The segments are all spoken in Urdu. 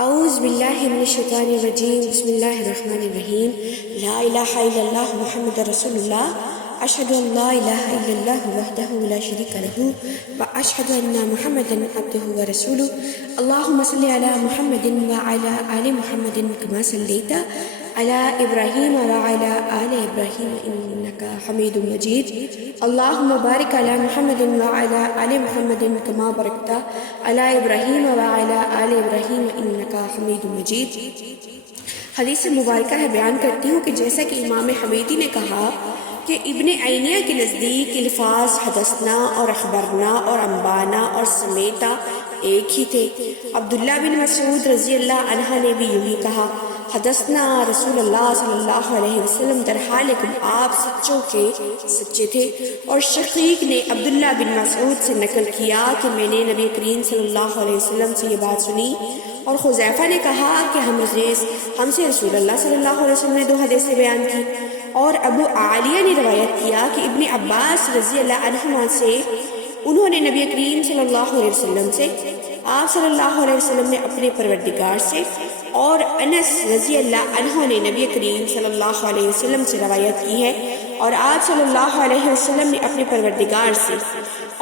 اعوذ باللہ من الشیطان الرجیم بسم اللہ الرحمن الرحیم لا الہ الا اللہ محمد رسول اللہ اشہد ان لا الہ الا اللہ وحدہ لا شریک لہ واشہد ان محمدا عبدہ ورسولہ اللہم صلی علی محمد وعلی آل محمد کما صلیت علی ابراہیم وعلی آل ابراہیم انک حمید مجید اللہم بارک علی محمد وعلی آل محمد کما بارکت علی ابراہیم وعلی آل ابراہیم انک حمید مجید۔ حدیث مبارکہ ہے بیان کرتی ہوں کہ جیسا کہ امام حمیدی نے کہا کہ ابن عینیہ کے نزدیک الفاظ حدثنا اور اخبرنا اور انبانا اور سمیتا ایک ہی تھے۔ عبداللہ بن مسعود رضی اللہ عنہ نے بھی یہی کہا، حدثنا رسول اللہ صلی اللہ علیہ وسلم در حال آپ سچوں کے سچے تھے۔ اور شقیق نے عبداللہ بن مسعود سے نقل کیا کہ میں نے نبی کریم صلی اللہ علیہ وسلم سے یہ بات سنی۔ اور حذیفہ نے کہا کہ ہم سے رسول اللہ صلی اللہ علیہ وسلم نے 2 حدیثیں بیان کی۔ اور ابو عالیہ نے روایت کیا کہ ابن عباس رضی اللہ عنہما سے انہوں نے نبی کریم صلی اللہ علیہ وسلم سے، آپ صلی اللہ علیہ وسلم نے اپنے پروردگار سے، اور انس رضی اللہ عنہ نے نبی کریم صلی اللہ علیہ وسلم سے روایت کی ہے، اور آپ صلی اللہ علیہ وسلم نے اپنے پروردگار سے،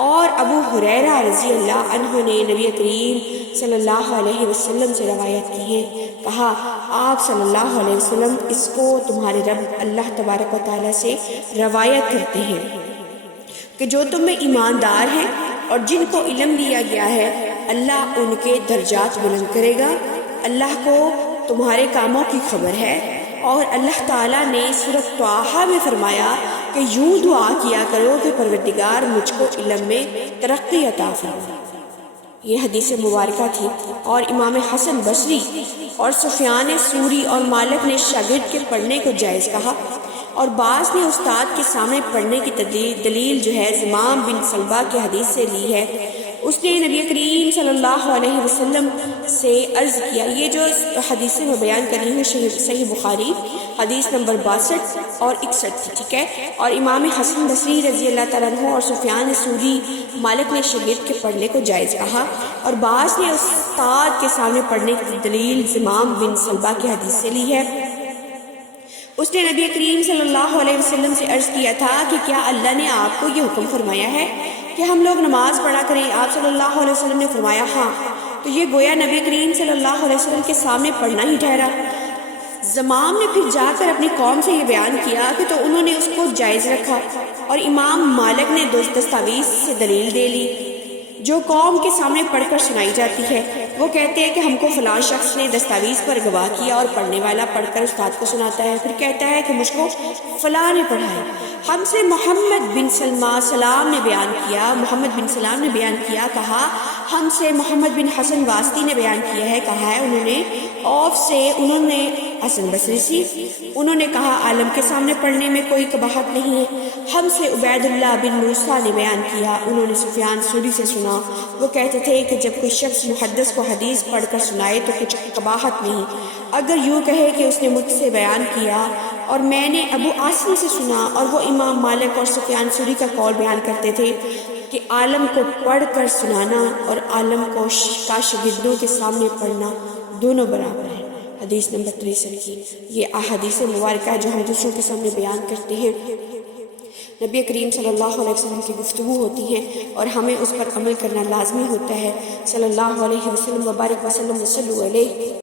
اور ابو ہریرہ رضی اللہ عنہ نے نبی کریم صلی اللہ علیہ وسلم سے روایت کی ہے۔ کہا آپ صلی اللہ علیہ وسلم اس کو تمہارے رب اللہ تبارک و تعالیٰ سے روایت کرتے ہیں کہ جو تم میں ایماندار ہیں اور جن کو علم دیا گیا ہے اللہ ان کے درجات بلند کرے گا۔ اللہ کو تمہارے کاموں کی خبر ہے، اور اللہ تعالیٰ نے سورۃ طٰہٰ میں فرمایا کہ یوں دعا کیا کرو کہ پروردگار مجھ کو علم میں ترقی عطا فرما۔ یہ حدیث مبارکہ تھی۔ اور امام حسن بصری اور سفیان ثوری اور مالک نے شاگرد کے پڑھنے کو جائز کہا، اور بعض نے استاد کے سامنے پڑھنے کی دلیل جو ہے زمام بن سلبہ کی حدیث سے لی ہے۔ اس نے نبی کریم صلی اللہ علیہ وسلم سے عرض کیا، یہ جو حدیث میں بیان کر رہی ہوں صحیح بخاری حدیث نمبر 62 اور 61، ٹھیک ہے۔ اور امام حسن بصری رضی اللہ تعالیٰ عنہ اور سفیان ثوری مالک نے شاگرد کے پڑھنے کو جائز کہا، اور بعض نے استاد کے سامنے پڑھنے کی دلیل زمام بن سلبہ کی حدیث سے لی ہے۔ اس نے نبی کریم صلی اللہ علیہ وسلم سے عرض کیا تھا کہ کیا اللہ نے آپ کو یہ حکم فرمایا ہے کہ ہم لوگ نماز پڑھا کریں؟ آپ صلی اللہ علیہ وسلم نے فرمایا ہاں۔ تو یہ گویا نبی کریم صلی اللہ علیہ وسلم کے سامنے پڑھنا ہی ٹھہرا۔ زمام نے پھر جا کر اپنی قوم سے یہ بیان کیا کہ تو انہوں نے اس کو جائز رکھا، اور امام مالک نے دستاویز سے دلیل دے لی جو قوم کے سامنے پڑھ کر سنائی جاتی ہے۔ وہ کہتے ہیں کہ ہم کو فلاں شخص نے دستاویز پر گواہ کیا، اور پڑھنے والا پڑھ کر استاد کو سناتا ہے، پھر کہتا ہے کہ مجھ کو فلاں نے پڑھایا۔ ہم سے محمد بن سلام نے بیان کیا، کہا ہم سے محمد بن حسن واسطی نے بیان کیا ہے، کہا ہے انہوں نے حسن بصری سے انہوں نے کہا عالم کے سامنے پڑھنے میں کوئی قباحت نہیں ہے۔ ہم سے عبید اللہ بن موسیٰ نے بیان کیا، انہوں نے سفیان ثوری سے سنا، وہ کہتے تھے کہ جب کوئی شخص محدث کو حدیث پڑھ کر سنائے تو کچھ قباحت نہیں، اگر یوں کہے کہ اس نے مجھ سے بیان کیا اور میں نے ابو عاصم سے سنا۔ اور وہ امام مالک اور سفیان ثوری کا قول بیان کرتے تھے کہ عالم کو پڑھ کر سنانا اور عالم کا شاگردوں کے سامنے پڑھنا دونوں برابر ہیں۔ حدیث نمبر 63 کی یہ احادیث مبارکہ جو ہم دوسروں کے سامنے بیان کرتے ہیں، نبی کریم صلی اللہ علیہ وسلم کی گفتگو ہوتی ہے، اور ہمیں اس پر عمل کرنا لازمی ہوتا ہے۔ صلی اللہ علیہ وسلم وبارک وسلم وصلوا علیہ۔